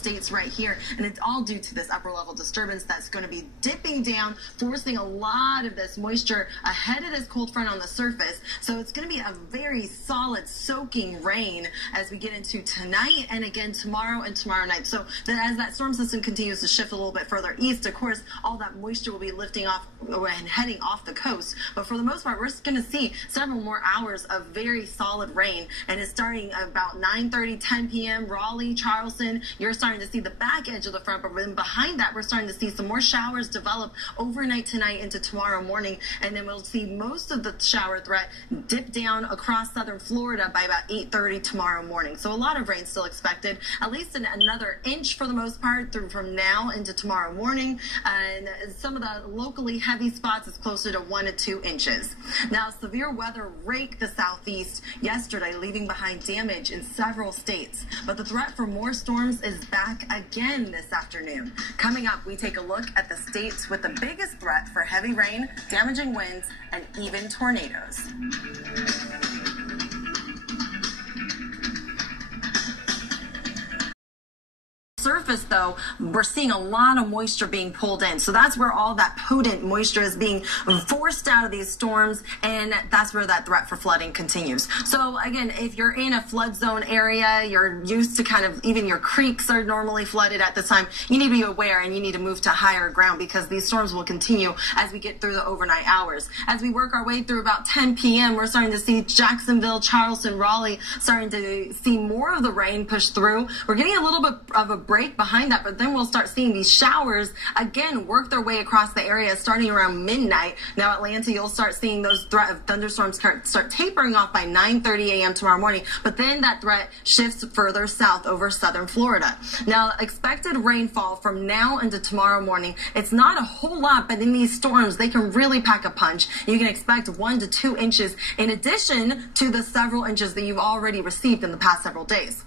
states right here, and it's all due to this upper level disturbance that's going to be dipping down, forcing a lot of this moisture ahead of this cold front on the surface. So it's going to be a very solid soaking rain as we get into tonight and again tomorrow and tomorrow night. So then as that storm system continues to shift a little bit further east, of course all that moisture will be lifting off and heading off the coast, but for the most part we're just going to see several more hours of very solid rain, and it's starting about 9:30, 10 p.m. Raleigh, Charleston, you're starting to see the back edge of the front, but then behind that we're starting to see some more showers develop overnight tonight into tomorrow morning, and then we'll see most of the shower threat dip down across southern Florida by about 8:30 tomorrow morning. So a lot of rain still expected, at least another inch for the most part through from now into tomorrow morning, and some of the locally heavy spots is closer to 1 to 2 inches. Now severe weather raked the southeast yesterday, leaving behind damage in several states, but the threat for more storms is back again this afternoon. Coming up, we take a look at the states with the biggest threat for heavy rain, damaging winds, and even tornadoes. Surface though, we're seeing a lot of moisture being pulled in, so that's where all that potent moisture is being forced out of these storms, and that's where that threat for flooding continues. So again, if you're in a flood zone area, you're used to kind of, even your creeks are normally flooded at this time, you need to be aware and you need to move to higher ground because these storms will continue as we get through the overnight hours. As we work our way through about 10 p.m., we're starting to see Jacksonville, Charleston, Raleigh starting to see more of the rain push through. We're getting a little bit of a break behind that, but then we'll start seeing these showers again work their way across the area starting around midnight. Now Atlanta, you'll start seeing those threat of thunderstorms start tapering off by 9:30 a.m. tomorrow morning, but then that threat shifts further south over southern Florida. Now expected rainfall from now into tomorrow morning, it's not a whole lot, but in these storms they can really pack a punch. You can expect 1 to 2 inches in addition to the several inches that you've already received in the past several days.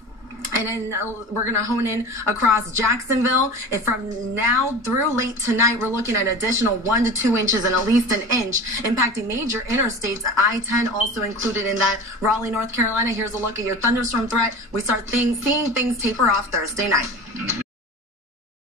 And then we're going to hone in across Jacksonville. And from now through late tonight, we're looking at additional 1 to 2 inches and at least an inch, impacting major interstates. I-10 also included in that. Raleigh, North Carolina, here's a look at your thunderstorm threat. We start seeing things taper off Thursday night.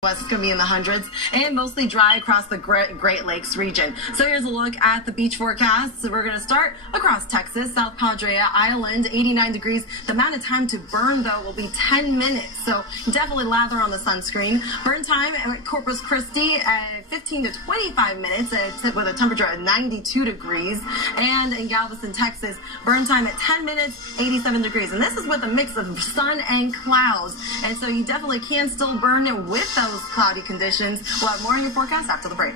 It's going to be in the hundreds and mostly dry across the Great Lakes region. So here's a look at the beach forecast. So we're going to start across Texas, South Padre Island, 89 degrees. The amount of time to burn, though, will be 10 minutes. So definitely lather on the sunscreen. Burn time at Corpus Christi at 15 to 25 minutes with a temperature at 92 degrees. And in Galveston, Texas, burn time at 10 minutes, 87 degrees. And this is with a mix of sun and clouds. And so you definitely can still burn it with those cloudy conditions. We'll have more in your forecast after the break.